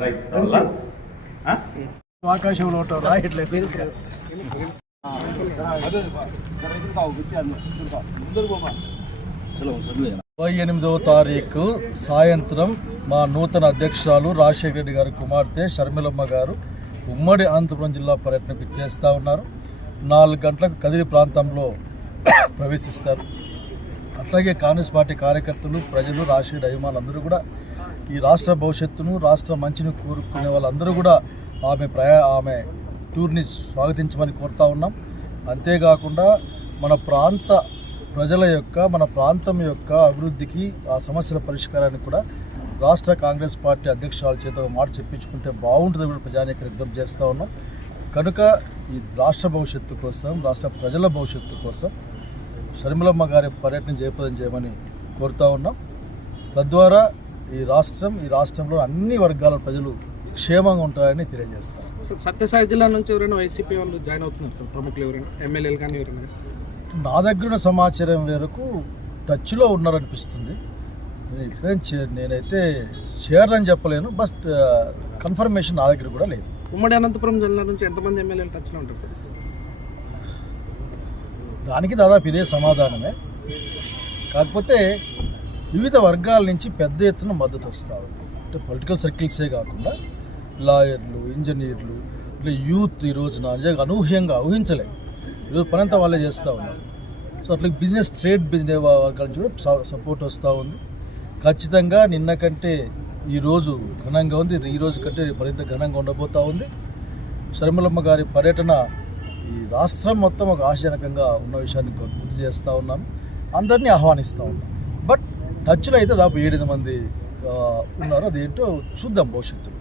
Right? ఆకాశంలో రాయట్లేదు. ఇరవై ఎనిమిదవ తారీఖు సాయంత్రం మా నూతన అధ్యక్షురాలు రాజశేఖర రెడ్డి గారి కుమార్తె షర్మిలమ్మ గారు ఉమ్మడి అనంతపురం జిల్లా పర్యటనకు చేస్తూ ఉన్నారు. నాలుగు గంటలకు కదిరి ప్రాంతంలో ప్రవేశిస్తారు. అట్లాగే కాంగ్రెస్ పార్టీ కార్యకర్తలు ప్రజలు రాజశేఖర అభిమానులు అందరూ కూడా ఈ రాష్ట్ర భవిష్యత్తును రాష్ట్ర మంచిని కోరుకునే వాళ్ళందరూ కూడా ఆమె ప్రయా ఆమె టూర్ని స్వాగతించమని కోరుతా ఉన్నాం. అంతేకాకుండా మన ప్రాంత ప్రజల యొక్క మన ప్రాంతం యొక్క అభివృద్ధికి ఆ సమస్యల పరిష్కారానికి కూడా రాష్ట్ర కాంగ్రెస్ పార్టీ అధ్యక్షురాల చేత ఒక మాట చెప్పించుకుంటే బాగుంటుంది కూడా ప్రజానికి విజ్ఞప్తి చేస్తూ ఉన్నాం. కనుక ఈ రాష్ట్ర భవిష్యత్తు కోసం రాష్ట్ర ప్రజల భవిష్యత్తు కోసం షర్మిలమ్మ గారి పర్యటన జయప్రదం చేయమని కోరుతా ఉన్నాం. తద్వారా ఈ రాష్ట్రం ఈ రాష్ట్రంలో అన్ని వర్గాల ప్రజలు క్షేమంగా ఉంటారని తెలియజేస్తాం సార్ సత్యసాయి జిల్లా నుంచి ఎవరైనా వైసీపీ వాళ్ళు జాయిన్ అవుతున్నారు సార్? ప్రముఖులు ఎవరైనా? ఎమ్మెల్యేలు కానీ ఎవరైనా నా దగ్గర ఉన్న సమాచారం మేరకు టచ్లో ఉన్నారనిపిస్తుంది. నేనైతే షేర్ అని చెప్పలేను బట్ కన్ఫర్మేషన్ నా దగ్గర కూడా లేదు. ఉమ్మడి అనంతపురం జిల్లా నుంచి ఎంతమంది ఎమ్మెల్యేలు టచ్లో ఉంటారు సార్? దానికి దాదాపు ఇదే సమాధానమే. కాకపోతే వివిధ వర్గాల నుంచి పెద్ద ఎత్తున మద్దతు వస్తూ ఉంది అంటే పొలిటికల్ సర్కిల్సే కాకుండా లాయర్లు ఇంజనీర్లు ఇట్లా యూత్ ఈ రోజున నిజంగా అనూహ్యంగా ఊహించలేదు ఈరోజు పనంతా వాళ్ళే చేస్తూ ఉన్నారు. సో అట్లా బిజినెస్ ట్రేడ్ బిజినెస్ వర్గాల నుంచి కూడా సపోర్ట్ వస్తూ ఉంది. ఖచ్చితంగా నిన్న కంటే ఈరోజు ఘనంగా ఉంది. ఈరోజు కంటే మరింత ఘనంగా ఉండబోతూ ఉంది. శర్మలమ్మ గారి పర్యటన ఈ రాష్ట్రం మొత్తం ఒక ఆశాజనకంగా ఉన్న విషయాన్ని గుర్తు చేస్తూ ఉన్నాం అందరినీ ఆహ్వానిస్తూ ఉన్నాం టచ్లో అయితే దాదాపు ఏడెనిమిది మంది ఉన్నారు అదేంటో చూద్దాం భవిష్యత్తులో.